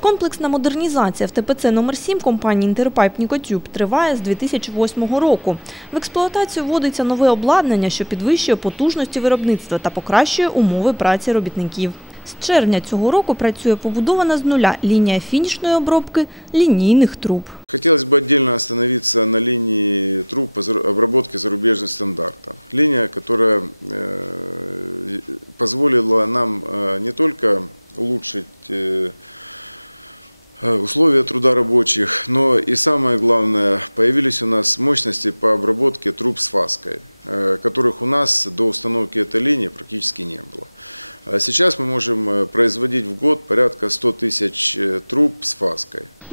Комплексна модернізація в ТПЦ номер 7 компанії «Інтерпайп Нікотюб» триває з 2008 року. В експлуатацію вводиться нове обладнання, що підвищує потужності виробництва та покращує умови праці робітників. З червня цього року працює побудована з нуля лінія фінішної обробки лінійних труб. really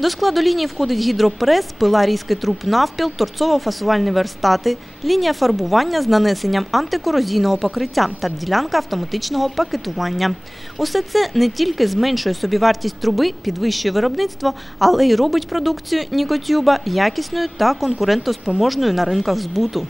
До складу лінії входить гідропрес, пила різки труб навпіл, торцово-фасувальні верстати, лінія фарбування з нанесенням антикорозійного покриття та ділянка автоматичного пакетування. Усе це не тільки зменшує собівартість труби, підвищує виробництво, але й робить продукцію Нікотюба якісною та конкурентоспроможною на ринках збуту.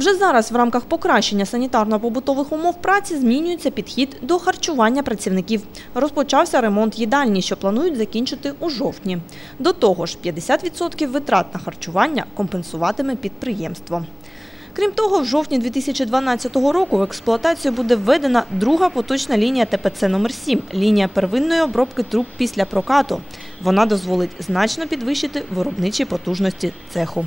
Вже зараз в рамках покращення санітарно-побутових умов праці змінюється підхід до харчування працівників. Розпочався ремонт їдальні, що планують закінчити у жовтні. До того ж, 50% витрат на харчування компенсуватиме підприємство. Крім того, в жовтні 2012 року в експлуатацію буде введена друга поточна лінія ТПЦ номер 7 – лінія первинної обробки труб після прокату. Вона дозволить значно підвищити виробничі потужності цеху.